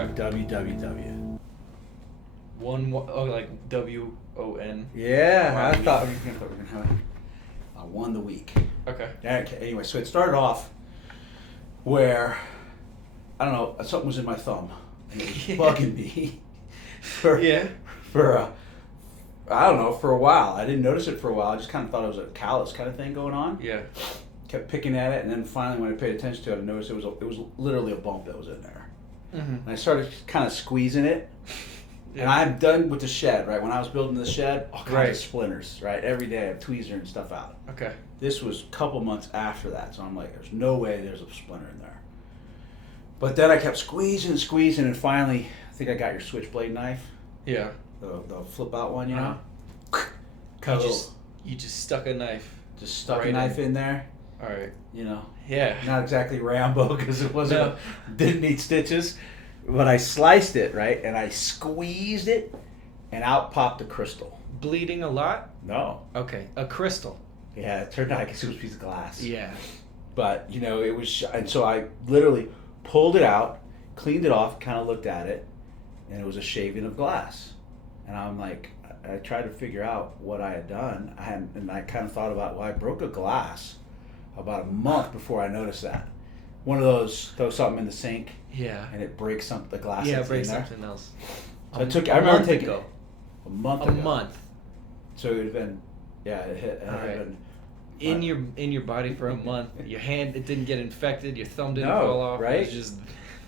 Okay. WWW. Like WON. Yeah, Wow. I thought we were gonna have won the week. Okay. Okay, anyway, so it started off where I don't know, something was in my thumb and it was bugging me for Yeah. for I don't know, for a while. I didn't notice it for a while. I just kind of thought it was a callus kind of thing going on. Yeah. Kept picking at it, and then finally, when I paid attention to it, I noticed it was literally a bump that was in there. Mm-hmm. And I started kind of squeezing it, and I'm done with the shed. Right when I was building the shed, all kinds of splinters. Right, every day I have tweezer and stuff out. Okay. This was a couple months after that, so I'm like, there's no way there's a splinter in there. But then I kept squeezing, and finally, I think I got your switchblade knife. Yeah. The flip out one, you know. You just stuck a knife. Just stuck right a knife in there. All right. You know. Yeah. Not exactly Rambo because it wasn't. Didn't need stitches, but I sliced it right, and I squeezed it, and out popped a crystal. Bleeding a lot? No. Okay. A crystal. Yeah, it turned out I guess it was a piece of glass. Yeah. But you know it was, and so I literally pulled it out, cleaned it off, kind of looked at it, and it was a shaving of glass, and I'm like. I tried to figure out what I had done, and I kind of thought about, well, I broke a glass about a month before I noticed that. One of those, throw something in the sink, and it breaks the glass. Yeah, that's it breaks in there. something else. So I remember taking ago. A month A ago. month. So it would have been, it hit. All right. In your body for a month. Your hand, it didn't get infected. Your thumb didn't fall off. Right? It was just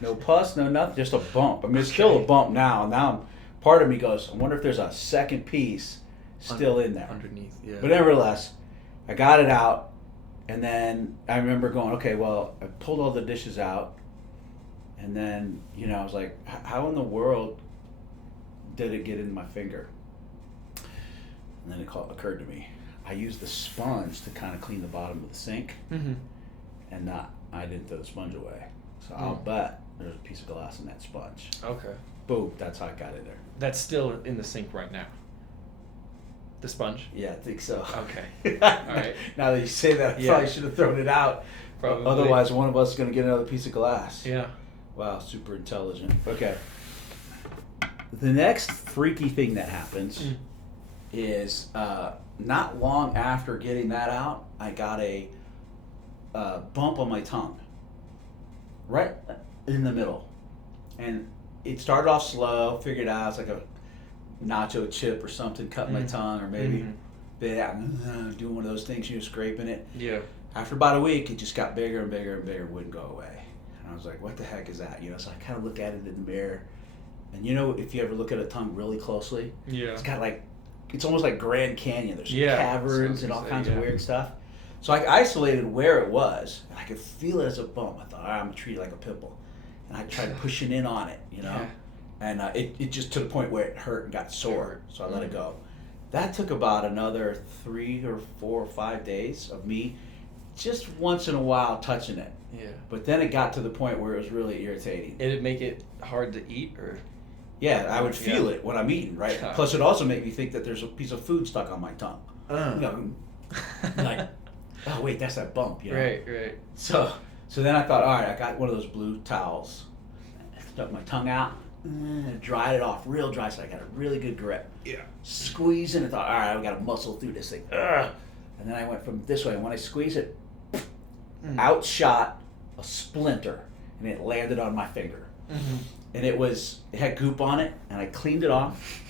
no pus, no nothing, just a bump. I mean, it's still a bump now. Now part of me goes, I wonder if there's a second piece still in there. Underneath, yeah. But nevertheless, I got it out, and then I remember going, okay, well, I pulled all the dishes out, and then, you know, I was like, how in the world did it get in my finger? And then it occurred to me, I used the sponge to kind of clean the bottom of the sink, and I didn't throw the sponge away. So I'll bet there's a piece of glass in that sponge. Okay. Boom, that's how I got in there. That's still in the sink right now. The sponge? Yeah, I think so. Okay. All right. Now that you say that, I probably should have thrown it out. Probably. Otherwise, one of us is going to get another piece of glass. Yeah. Wow, super intelligent. Okay. The next freaky thing that happens is not long after getting that out, I got a bump on my tongue. Right in the middle. And it started off slow, figured out it's like a nacho chip or something cutting my tongue, or maybe bit out, doing one of those things, scraping it. Yeah. After about a week, it just got bigger and bigger and bigger, wouldn't go away. And I was like, what the heck is that? So I kind of look at it in the mirror. And if you ever look at a tongue really closely, it's got it's almost like Grand Canyon. There's caverns and all kinds of weird stuff. So I isolated where it was, and I could feel it as a bump. I thought, all right, I'm going to treat it like a pimple. And I tried pushing in on it, and it just to the point where it hurt and got sore, so I let it go. That took about another 3 or 4 or 5 days of me just once in a while touching it. Yeah. But then it got to the point where it was really irritating. Did it make it hard to eat, or? Yeah, I would feel it when I'm eating, right? Plus, it also made me think that there's a piece of food stuck on my tongue. Like, oh wait, that's that bump, Right. So then I thought, all right, I got one of those blue towels. I stuck my tongue out, dried it off, real dry, so I got a really good grip. Yeah. Squeezing, I thought, all right, I got to muscle through this thing. And then I went from this way, and when I squeezed it, outshot a splinter, and it landed on my finger. And it had goop on it, and I cleaned it off.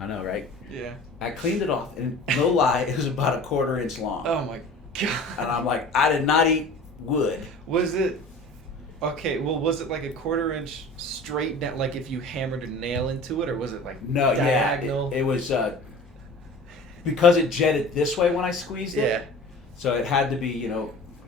I know, right? Yeah. I cleaned it off, and no lie, it was about 1/4 inch long. Oh my God. And I'm like, I did not eat wood. Was it? Okay, well, was it like 1/4 inch straight down, like if you hammered a nail into it, or was it like diagonal? It was because it jetted this way when I squeezed it. Yeah. So it had to be,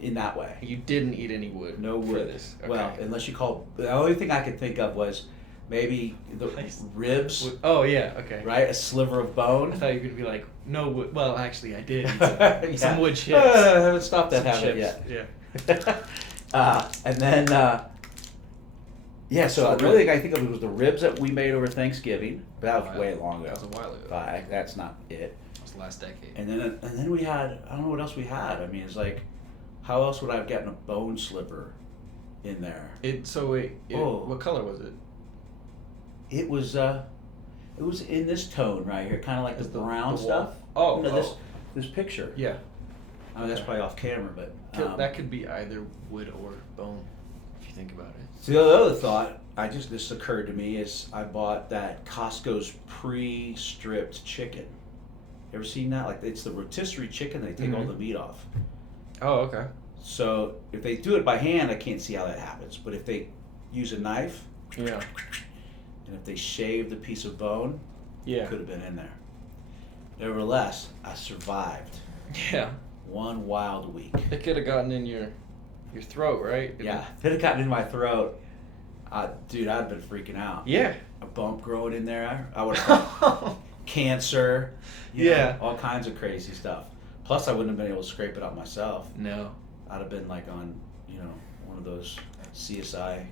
in that way. You didn't eat any wood. No wood. For this. Okay. Well, unless you the only thing I could think of was maybe the ribs. Oh yeah. Okay. Right, a sliver of bone. I thought you were gonna be like, no wood. Well, actually, I did eat some wood chips. I haven't stopped that Some habit chips. yet. Yeah. And then, so the only thing I think of was the ribs that we made over Thanksgiving. But that was way long ago. That was a while ago. That's not it. That was the last decade. And then we had, I don't know what else we had. I mean, it's like, how else would I have gotten a bone slipper in there? What color was it? It was in this tone right here, kind of like Is the the brown wall? stuff. Oh, no, oh. this picture. Yeah. I mean, that's probably off camera, but That could be either wood or bone, if you think about it. so the other thought this occurred to me is I bought that Costco's pre-stripped chicken. You ever seen that? Like it's the rotisserie chicken. They take all the meat off. Oh, okay. So if they do it by hand, I can't see how that happens. But if they use a knife, Yeah. and if they shave the piece of bone, Yeah. it could have been in there. Nevertheless, I survived Yeah. one wild week. It could have gotten in your throat, right? Yeah, if it had gotten in my throat, dude, I'd been freaking out. Yeah. A bump growing in there, I would have cancer. Yeah. All kinds of crazy stuff. Plus, I wouldn't have been able to scrape it out myself. No. I'd have been like on, one of those CSI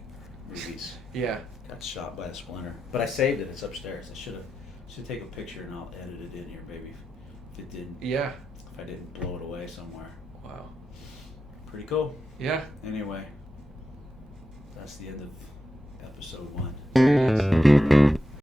movies. Yeah. Got shot by a splinter. But I saved it. It's upstairs. I should take a picture and I'll edit it in here, baby. If it didn't. Yeah. If I didn't blow it away somewhere. Wow. Pretty cool. Yeah. Anyway, that's the end of episode 1.